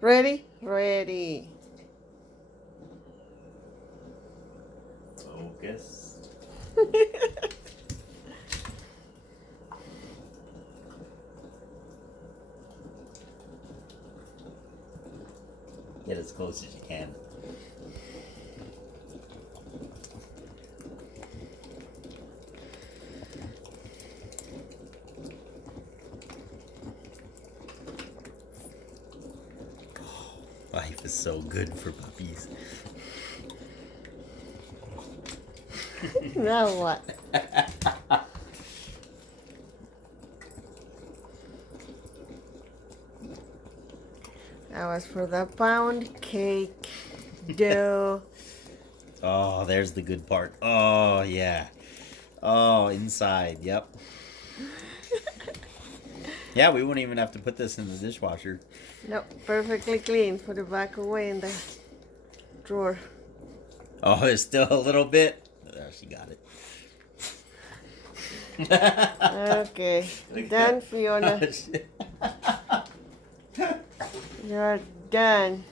Ready? Ready. Focus. Get as close as you can. Life is so good for puppies. Now what? That was for the pound cake dough. Oh, there's the good part. Oh, yeah. Oh, inside. Yep. Yeah, we wouldn't even have to put this in the dishwasher. Nope, perfectly clean. Put it back away in the drawer. Oh, there's still a little bit. There, she got it. Okay, done, Fiona. You're done.